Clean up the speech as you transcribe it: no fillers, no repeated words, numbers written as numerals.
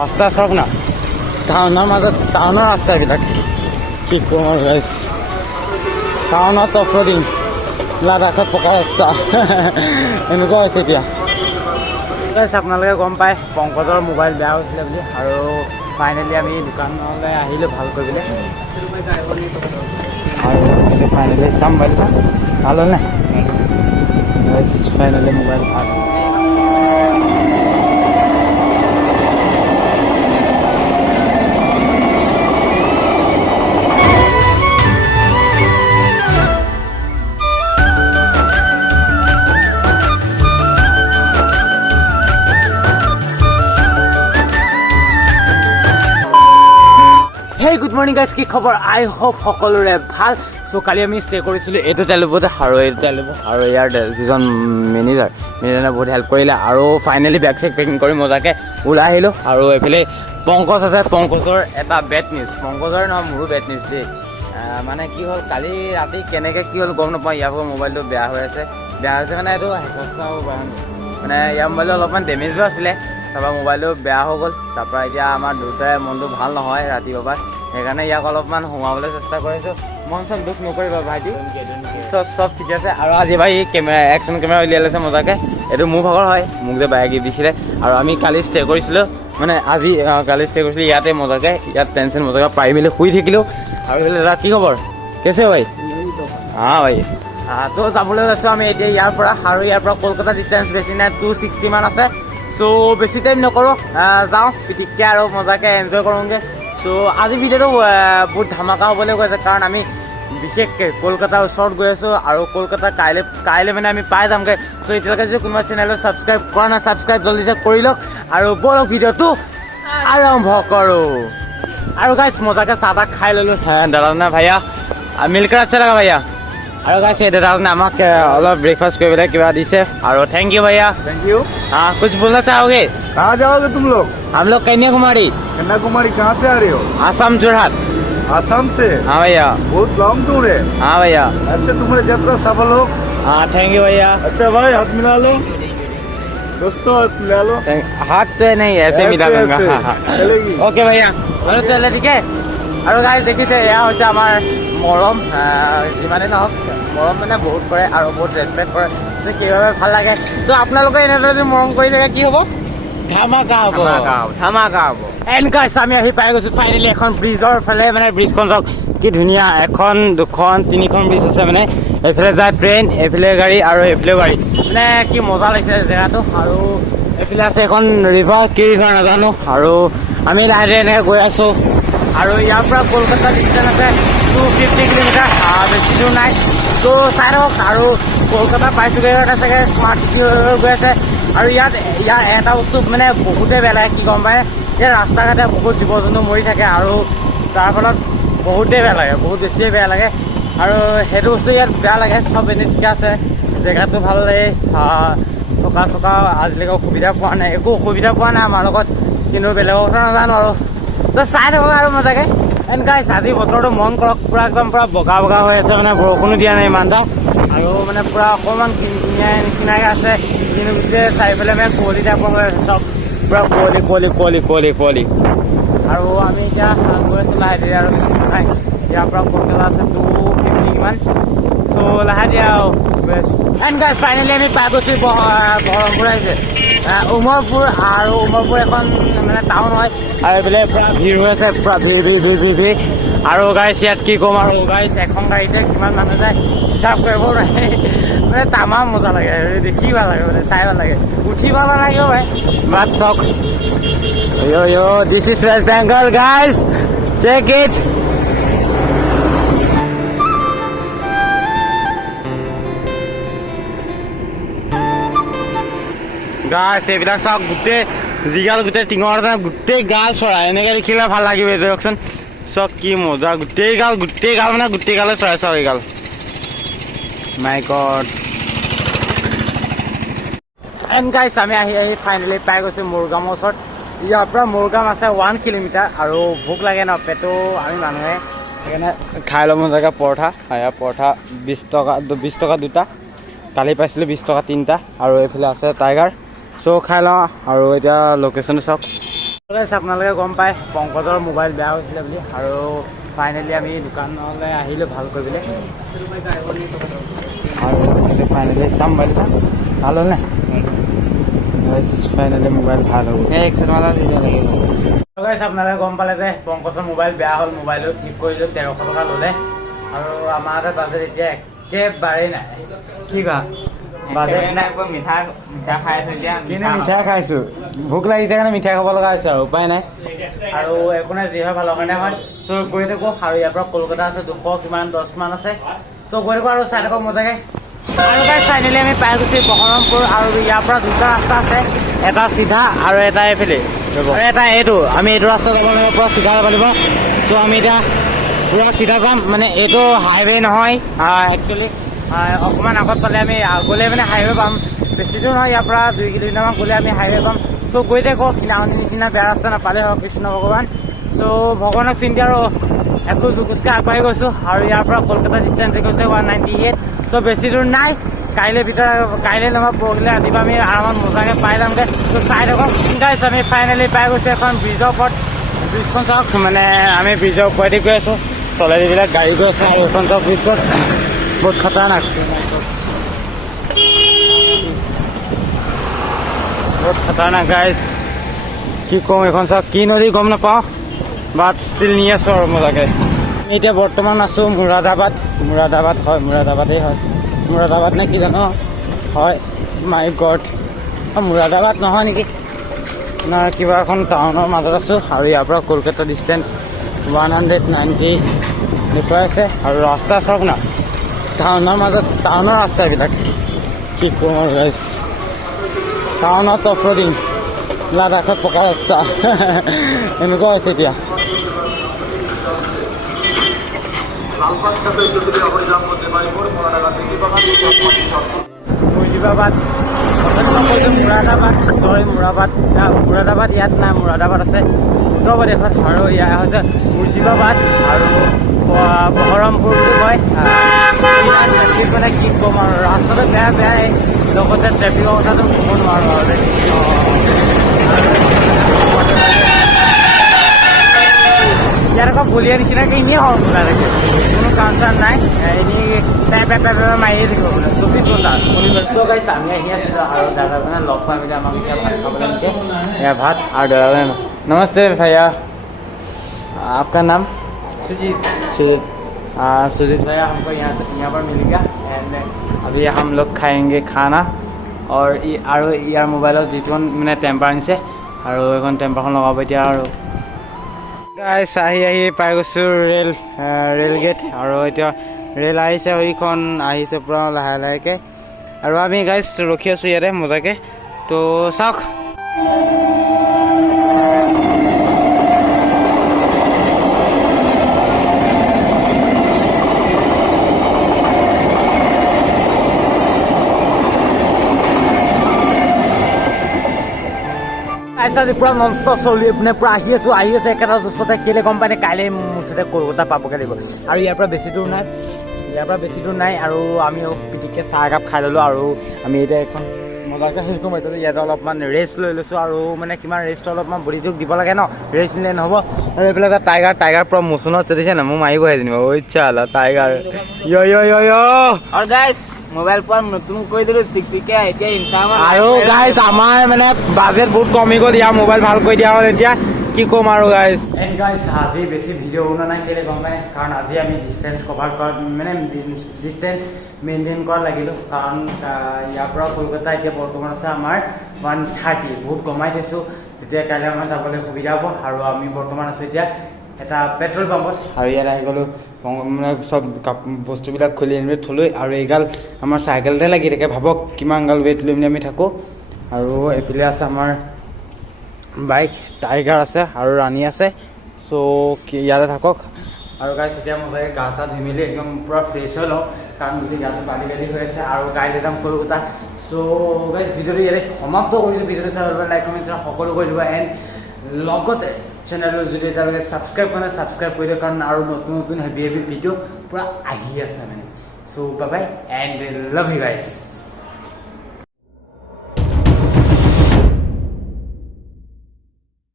ৰাস্তা চাওক না, টাউনৰ মাজত টাউনৰ ৰাস্তাবিলাক কি ক'ম আৰু গাইছ। টাউনত অফৰডিং, লাডাখত পকা ৰাস্তা এনেকুৱা হৈছে এতিয়া। গাইছ আপোনালোকে গম পায় পংকজৰ মোবাইল বেয়া হৈছিলে বুলি, আৰু ফাইনেলি আমি দোকানলৈ আহিলোঁ ভাল কৰিবলৈ। আৰু ফাইনেলি চাম মোবাইল চাম ভাল হ'ল নে? গাইছ ফাইনেলি মোবাইল ভাল। হেই গুড মৰ্ণিং গাইজ, কি খবৰ? আই হোপ সকলোৰে ভাল। চ' কালি আমি ষ্টে কৰিছিলোঁ এইটো তেলুপুতে, আৰু এইটো তেলুপু, আৰু ইয়াৰ যিজন মেনেজাৰে বহুত হেল্প কৰিলে। আৰু ফাইনেলি বেগ চেগ পেকিং কৰি মজাকৈ ওলাই আহিলোঁ। আৰু এইফালে পংকজ আছে, পংকজৰ এটা বেড নিউজ, পংকজৰ নহয় মোৰো বেড নিউজ দেই। মানে কি হ'ল, কালি ৰাতি কেনেকৈ কি হ'ল গম নাপাওঁ, ইয়াৰ মোবাইলটো বেয়া হৈ আছে মানে এইটো মানে ইয়াৰ মোবাইলটো অলপমান ডেমেজো আছিলে। তাৰপৰা মোবাইলটো বেয়া হৈ গ'ল। তাৰপৰা এতিয়া আমাৰ দুটাই মনটো ভাল নহয় ৰাতিপুৱা, সেইকাৰণে ইয়াক অলপমান সোমাবলৈ চেষ্টা কৰিছোঁ। মন চব দুখ নকৰিবা ভাইটি, চব ঠিকে আছে। আৰু আজি ভাই কেমেৰা একশ্যন কেমেৰা উলিয়াই লৈছে মজাকৈ, এইটো মোৰ ভাগৰ হয়, মোক যে বায়ে গিফ্ট দিছিলে। আৰু আমি কালি ষ্টে কৰিছিলোঁ, মানে আজি কালি ষ্টে কৰিছিলোঁ ইয়াতে মজাকৈ, ইয়াত টেনশ্যন মজাকৈ পাৰি মেলি শুই থাকিলোঁ। আৰু দাদা কি খবৰ? কেছে ভাই? ভাই তো যাবলৈ লৈছোঁ আমি এতিয়া ইয়াৰ পৰা, আৰু ইয়াৰ পৰা কলকাতা ডিষ্টেঞ্চ বেছি নাই, 260 মান আছে। চ' বেছি টাইম নকৰোঁ, যাওঁ পিটিককৈ আৰু মজাকৈ এনজয় কৰোঁগৈ। চ' আজি ভিডিঅ'টো বহুত ধামাকা হ'বলৈ গৈছে, কাৰণ আমি বিশেষকৈ কলকাতাৰ ওচৰত গৈ আছোঁ। আৰু কলকাতা কাইলৈ মানে আমি পাই যামগৈ। চ' এতিয়ালৈকে যদি কোনোবা চেনেলত ছাবস্ক্ৰাইব কৰা নাই, ছাবস্ক্ৰাইব জলদিছে কৰি লওক, আৰু বলক ভিডিঅ'টো আৰম্ভ কৰোঁ। আৰু গাইছ মজাকৈ চাহ তাহ খাই ল'লোঁ। দাদা নে ভাইয়া মিলকৰ আচ্ছা লগা ভাইয়া। আৰু গাইছ এই দাদাজনে আমাক অলপ ব্ৰেকফাষ্ট কৰিবলৈ কিবা দিছে, আৰু থেংক ইউ भैया। Thank you. हाँ कुछ बोलना चाहोगे? कहाँ जाओगे तुम लोग? हम लोग कन्याकुमारी। कन्याकुमारी कहाँ से आ रहे हो? आसाम जोरहाट। आसाम से? हाँ भैया। बहुत लॉन्ग टूर है। हाँ भैया। अच्छा तुम्हारी यात्रा सफल हो। हाँ थैंक यू भैया। अच्छा भाई हाथ मिला लो दोस्तों, हाथ मिला लो। हाथ तो नहीं ऐसे मिला दूंगा। चलेगी। ओके भैया ভালো চলে ঠিক আছে। আৰু গাইজ দেখিছে এয়া হৈছে আমাৰ মৰম, যিমানেই নহওক মৰম মানে বহুত কৰে আৰু বহুত ৰেচপেক্ট কৰে। চ' সেইবাবে ভাল লাগে। ত' আপোনালোকে এনেদৰে যদি মৰম কৰি থাকে কি হ'ব? ধামাকা হ'ব, ধামাকা হ'ব। এণ্ড গাইজ আমি আহি পাই গৈছোঁ ফাইনেলি এখন ব্ৰিজৰ ফালে, মানে ব্ৰিজখন চাওক কি ধুনীয়া, এখন দুখন তিনিখন ব্ৰিজ আছে, মানে এইফালে যায় ট্ৰেইন, এইফালে গাড়ী আৰু এইফালেও গাড়ী, মানে কি মজা লাগিছে জেগাটো। আৰু এইফালে আছে এখন ৰিভাৰ, কি ৰিভাৰ নাজানো। আৰু আমি লাহে এনেকৈ গৈ আছোঁ। আৰু ইয়াৰ পৰা কলকাতা ডিষ্টেঞ্চ আছে 250 কিলোমিটাৰ, বেছি দূৰ নাই। ত' চাই থাকক। আৰু কলকাতা পাইছোগৈ চাগে, স্মাৰ্ট চিটি গৈ আছে। আৰু ইয়াৰ এটা বস্তু মানে বহুতেই বেয়া লাগে, কি গম পায়, ইয়াত ৰাস্তা ঘাটে বহুত জীৱ জন্তু মৰি থাকে, আৰু তাৰ ফলত বহুতেই বেয়া লাগে, বহুত বেছিয়ে বেয়া লাগে। আৰু সেইটো বস্তু ইয়াত বেয়া লাগে। চব এনেই ঠিকে আছে, জেগাটো ভাল লাগে, থকা চকা আজিলৈকে অসুবিধা পোৱা নাই, একো অসুবিধা পোৱা নাই আমাৰ লগত, কিন্তু বেলেগৰ কথা নাজানো। আৰু তো চাই থাকক আৰু মজাকৈ। এণ্ড গাইছ আজি বতৰটো মন কৰক, পূৰা একদম পূৰা বগা বগা হৈ আছে, মানে বৰষুণো দিয়া নাই ইমান এটা, আৰু মানে পূৰা অকণমান কিনিয়া নিচিনাকৈ আছে, কিন্তু গোটেই চাৰিফালে মানে কুঁৱলী টাইপৰ হৈ আছে, চব পূৰা কুঁৱলী। আৰু আমি এতিয়া গৈ আছোঁ লাহে ধীৰে, আৰু বেছি নাই ইয়াৰ পৰা কলকাতা আছে 250 কিমান। চ' লাহে ধীৰে আৰু এণ্ড গাইছ ফাইনেলি আমি পাই গৈছোঁ বহৰমপুৰ আহিছে, উমৰপুৰ। আৰু উমৰপুৰ এখন মানে টাউন হয়, আৰু এইফালে পূৰা ভিৰ হৈ আছে, পূৰা ভিৰ। আৰু গাইছ ইয়াত কি ক'ম, আৰু গাইছ এখন গাড়ীতে কিমান মানুহ যায় হিচাপ কৰিব নোৱাৰে, মানে তামাম মজা লাগে, দেখি ভাল লাগে, মানে চাই ভাল লাগে, উঠি ভাল নালাগিব ভাই। বাট চাওক, দিছ ইজ ৱেষ্ট বেংগল গাইছ, চেক ইট। গাছ এইবিলাক চাওক, গোটেই যিগাল গোটেই টিঙৰ গোটেই গাল চৰাই, এনেকৈ দেখিলে ভাল লাগিব দিয়কচোন। চব কি মজা, গোটেই গাল মানে গোটেই গালে চৰাই চাওক, এইগাল মাই গড। এণ্ড গাইছ আমি আহি ফাইনেলি পাই গৈছোঁ মুৰগামৰ ওচৰত। ইয়াৰ পৰা মুৰগাম আছে 1 কিলোমিটাৰ। আৰু ভোক লাগে ন, পেটটো আমি মানুহে, সেইকাৰণে খাই ল'ব জেগা পৰঠা। পৰঠা 20 টকা দুটা, কালি পাইছিলোঁ 20 টকা তিনিটা। আৰু এইফালে আছে টাইগাৰ। চ' খাই লওঁ। আৰু এতিয়া লোকেশ্যনটো চাওক, আপোনালোকে গম পায় পংকজৰ মোবাইল বেয়া হৈছিলে বুলি আৰু ফাইনেলি আমি দোকানলৈ আহিলোঁ ভাল কৰিবলৈ আৰু ফাইনেলি চাম মোবাইল চাম ভাল হ'ল নে ফাইনেলি মোবাইল ভাল হ'ব আপোনালোকে গম পালে যে পংকজৰ মোবাইল বেয়া হ'ল মোবাইলটো ঠিক কৰিলোঁ 1300 টকা ল'লে আৰু আমাৰ হাতত বাজেট এতিয়া একেবাৰেই নাই কি কোৱা বাজেট নাই মিঠাই খাই থৈ দিয়া কিন্তু মিঠাই খাইছোঁ ভোক লাগিছে কাৰণে মিঠাই খাব লগা হৈছে আৰু উপায় নাই আৰু একো নাই যি হয় ভালৰ কাৰণে হয় চ' গৈ থাকোঁ আৰু ইয়াৰ পৰা কলকাতা আছে 200 কিমান 10 মান আছে চ' গৈ থাকোঁ আৰু চাই থাকোঁ মজাকৈ আৰু ফাইনেলি আমি পাই গৈছোঁ বহৰমপুৰ আৰু ইয়াৰ পৰা দুটা ৰাস্তা আছে এটা চিধা আৰু এটা এইফালে আৰু এটা এইটো আমি এইটো ৰাস্তা যাব লাগিব পৰা চিধা যাব লাগিব চ' আমি এতিয়া পুৰা চিধা যাম মানে এইটো হাইৱে নহয় একচুৱেলি অকণমান আগত পালে আমি গ'লে মানে হাইৱে পাম বেছি দূৰ নহয় ইয়াৰ পৰা 2 কিলোমিটাৰমান গ'লে আমি হাইৱে পাম চ' গৈ থাকোঁ সিদিনাখন নিচিনা বেয়া ৰাস্তা নাপালে হওক কৃষ্ণ ভগৱান চ' ভগৱানক চিন্তি আৰু এখোজ দুখোজকৈ আগবাঢ়ি গৈছোঁ আৰু ইয়াৰ পৰা কলকাতা ডিষ্টেঞ্চ গৈছে 198 চ' বেছি দূৰ নাই কাইলৈ নহয় পৰহিলৈ ৰাতিপুৱা আমি আৰামত মজাকৈ পাই যামগৈ ত' চাই থাকক গাইছ আমি ফাইনেলি পাই গৈছোঁ এখন ব্ৰিজৰ ওপৰত ব্ৰিজখন চাওক মানে আমি ব্ৰিজৰ ওপৰেদি গৈ আছোঁ তলেদিবিলাক গাড়ী গৈ আছোঁ আৰু এইখন চাওক ব্ৰিজত বহুত খতৰনাক বহুত খতৰনাক গাইজ কি কওঁ এইখন চাওক কি নদী গম নাপাওঁ বাট ষ্টিল নি আছোঁ আৰু মজাকৈ আমি এতিয়া বৰ্তমান আছোঁ মুৰাদাবাদ হয় মুৰাদাবাদেই হয় মুৰাদাবাদ নে কি জানো হয় মাই গড মুৰাদাবাদ নহয় নেকি না কিবা এখন টাউনৰ মাজত আছোঁ আৰু ইয়াৰ পৰা কলকাতা ডিষ্টেঞ্চ 190 দেখুৱাই আছে আৰু ৰাস্তা চাওক না টাউনৰ মাজত টাউনৰ ৰাস্তাবিলাক কি ক'ম আৰু গাইজ টাউনত অফ ৰ'ডিং লাডাখত পকা ৰাস্তা এনেকুৱা হৈছে এতিয়া মুৰ্জিবাবাদ মুৰাদাবাদ ইয়াত নাই মুৰাদাবাদ আছে উত্তৰ প্ৰদেশত আৰু ইয়াৰ হৈছে মুৰ্জিবাবাদ আৰু বহৰমপুৰ বুলি কয় ট্ৰেফিক মানে কি ক'ম আৰু ৰাস্তাটো বেয়াই লগতে ট্ৰেফিকৰ কথাটো ক'ব নোৱাৰোঁ আৰু ইয়াত আকৌ বলিয়া নিচিনাকৈ এনেই হওক ওলাই থাকে কোনো কাম চাম নাই এনেই মাৰিয়ে থাকিব মানে 24 ঘণ্টা চ' গাইছ আমি আহি আছিলোঁ আৰু দাদাজনে লগ পাই মেলি আমাক এতিয়া ভাত খাবলৈ দিছে এয়া ভাত আৰু দাদাজনে नमस्ते भैया आपका नाम सुजीत भैया हमको यहाँ पर मिल गया एंड अभी हम लोग खाएंगे खाना और यार मोबाइल जीवन मैंने टेम्पार आनिছে আৰু এখন টেম্পাৰখন লগাব এতিয়া আৰু গাইছ আহি পাই গৈছোঁ ৰেল গেট আৰু এতিয়া ৰেল আহিছে সেইখন আহিছে পূৰা লাহেকৈ আৰু আমি গাইছ ৰখি আছোঁ ইয়াতে মজাকৈ তো চাওক পুৰা নন ষ্টপ চলি মানে পুৰা আহি আছোঁ একেটা ওচৰতে কেলৈ গম পায় কাইলৈ মুঠতে কলকাতা পাবগৈ লাগিব আৰু ইয়াৰ পৰা বেছি দূৰ নাই আৰু আমি পিটিককৈ চাহ একাপ খাই ল'লোঁ আৰু আমি এতিয়া এখন মজাকৈ হেৰি কৰোঁ এতিয়া ইয়াতে অলপমান ৰেষ্ট লৈ লৈছোঁ আৰু মানে কিমান ৰেষ্ট অলপমান বডিটোক দিব লাগে ন ৰেষ্ট নিলে নহ'ব আৰু এইফালে এটা টাইগাৰ পুৰা মোচনত চলিছে ন মোৰ মাৰিবহে যেনিবা ঐ চালা টাইগাৰ আৰু গাইছ মোবাইল পোৱা নতুন কৰি দিলোঁ চিকচিকে এতিয়া ইনষ্টাগ্ৰাম আৰু গাইছ আমাৰ মানে বাজেট বহুত কমি গ'ল ইয়াৰ মোবাইল ভাল কৰি দিয়া হ'ল এতিয়া কি ক'ম আৰু গাইছ আজি বেছি ভিডিঅ' বনোৱা নাই কেলৈ গম পাই কাৰণ আজি আমি ডিষ্টেঞ্চ কভাৰ কৰা মানে ডিষ্টেঞ্চ মেইনটেইন কৰা লাগিলোঁ কাৰণ ইয়াৰ পৰা কলকাতা এতিয়া বৰ্তমান আছে আমাৰ 130 বহুত কমাই থৈছোঁ তেতিয়া কাইলৈ আমাৰ যাবলৈ সুবিধা হ'ব আৰু আমি বৰ্তমান আছোঁ এতিয়া এটা পেট্ৰল পাম্পত আৰু ইয়াত আহি গ'লোঁ মানে চব বস্তুবিলাক খুলি আনি থ'লোঁ আৰু এইগাল আমাৰ চাইকেলতে লাগি থাকে ভাবক কিমান গাল ৱেইট লৈ আমি থাকোঁ আৰু এইফালে আছে আমাৰ বাইক টাইগাৰ আছে আৰু ৰাণী আছে চ' ইয়াতে থাকক আৰু গাইছ এতিয়া মই গা চা ধুই মেলি একদম পূৰা ফ্ৰেছ হৈ লওঁ কাৰণ গোটেই গাটো বালি হৈ আছে আৰু কাইলৈ যাম কলকাতা চ' গাইছ ভিডিঅ'টো ইয়াতে সমাপ্ত কৰিছোঁ ভিডিঅ'টো চাই লাইক কমেণ্ট সকলো কৰি দিব এণ্ড লগতে চেনেলটো যদি এতিয়ালৈকে ছাবস্ক্ৰাইব কৰা নাই ছাবস্ক্ৰাইব কৰি দিয়ক কাৰণ আৰু নতুন হেভি ভিডিঅ' পূৰা আহি আছে মানে চ' bye bye and love you গাইছ